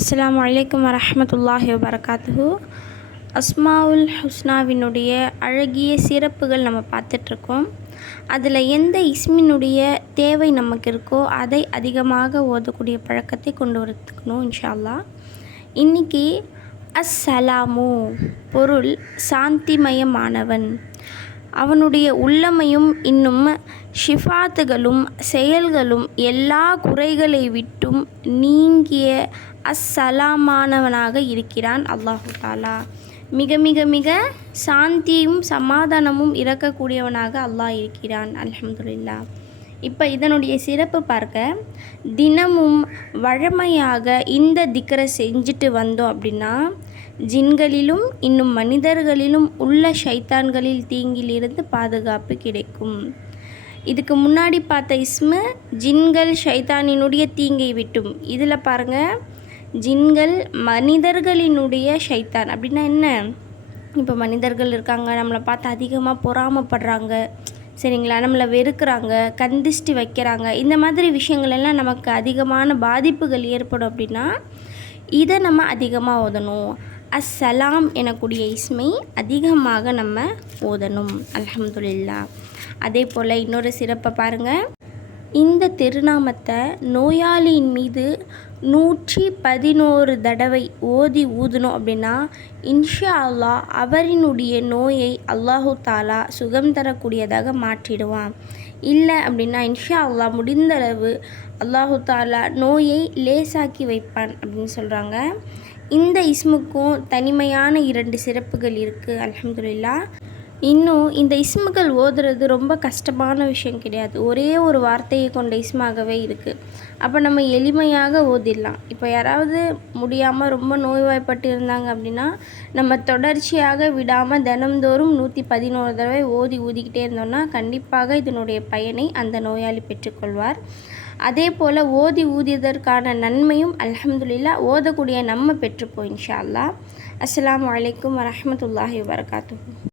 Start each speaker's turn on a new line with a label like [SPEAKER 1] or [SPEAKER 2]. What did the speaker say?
[SPEAKER 1] அஸ்லாம் வலைக்கம் வரமத்துல்லாஹி வபரகாத்துஹு. அஸ்மாவுல் ஹுஸ்னாவினுடைய அழகிய சிறப்புகள் நம்ம பார்த்துட்ருக்கோம். அதில் எந்த இஸ்மினுடைய தேவை நமக்கு இருக்கோ அதை அதிகமாக ஓதக்கூடிய பழக்கத்தை கொண்டு வரத்துக்கணும் இன்ஷா அல்லாஹ் இன்றைக்கி அஸ்ஸலாமு பொருள் சாந்திமயமானவன். அவனுடைய உள்ளமையும் இன்னும் ஷிஃபாத்துகளும் செயல்களும் எல்லா குறைகளை விட்டும் நீங்கிய அஸ்ஸலாமானவனாக இருக்கிறான் அல்லாஹு தாலா. மிக மிக மிக சாந்தியும் சமாதானமும் இறக்கக்கூடியவனாக அல்லாஹ் இருக்கிறான். அலமதுல்லா இப்போ இதனுடைய சிறப்பு பார்க்க தினமும் வழமையாக இந்த திக்கரை செஞ்சுட்டு வந்தோம் அப்படின்னா ஜின்களிலும் இன்னும் மனிதர்களிலும் உள்ள ஷைத்தான்களில் தீங்கிலிருந்து பாதுகாப்பு கிடைக்கும். இதுக்கு முன்னாடி பார்த்த இஸ்மு ஜின்கள் ஷைத்தானினுடைய தீங்கை விட்டும். இதில் பாருங்கள் ஜின்கள் மனிதர்களினுடைய ஷைத்தான். அப்படின்னா என்ன? இப்போ மனிதர்கள் இருக்காங்க நம்மளை பார்த்து அதிகமாக பொறாமப்படுறாங்க சரிங்களா? நம்மளை வெறுக்கிறாங்க கந்திஷ்டி வைக்கிறாங்க. இந்த மாதிரி விஷயங்கள் எல்லாம் நமக்கு அதிகமான பாதிப்புகள் ஏற்படும் அப்படின்னா இதை நம்ம அதிகமாக ஓதணும். அஸ்ஸலாம் எனக்கூடிய இஸ்மை அதிகமாக நம்ம ஓதணும். அலமதுல்லா அதே போல் இன்னொரு சிறப்பை பாருங்கள் இந்த திருநாமத்தை நோயாளியின் மீது நூற்றி பதினோரு தடவை ஓதி ஊதுனோம் அப்படின்னா இன்ஷா அல்லாஹ் அவரினுடைய நோயை அல்லாஹு தாலா சுகம் தரக்கூடியதாக மாற்றிடுவான். இல்லை அப்படின்னா இன்ஷா அல்லாஹ் முடிந்தளவு அல்லாஹு தாலா நோயை லேசாக்கி வைப்பான் அப்படின்னு சொல்கிறாங்க இந்த இஸ்முக்கும் தனிமையான இரண்டு சிறப்புகள் இருக்குது அலமதுல்லா இன்னும் இந்த இஸ்முகள் ஓதுறது ரொம்ப கஷ்டமான விஷயம் கிடையாது. ஒரே ஒரு வார்த்தையை கொண்ட இஸ்மாகவே இருக்குது அப்போ நம்ம எளிமையாக ஓதிடலாம். இப்போ யாராவது முடியாமல் ரொம்ப நோய்வாய்ப்பட்டு இருந்தாங்க அப்படின்னா நம்ம தொடர்ச்சியாக விடாமல் தினம்தோறும் நூற்றி பதினோரு தடவை ஓதி ஊதிக்கிட்டே இருந்தோம்னா கண்டிப்பாக இதனுடைய பயனை அந்த நோயாளி பெற்றுக்கொள்வார். அதே போல் ஓதி ஊதியதற்கான நன்மையும் அலமதுல்லா ஓதக்கூடிய நம்ம பெற்றுப்போம் இன்ஷா அல்லா அஸ்லாம் அலைக்கும் வரமத்துல்லாஹி வரகாத்து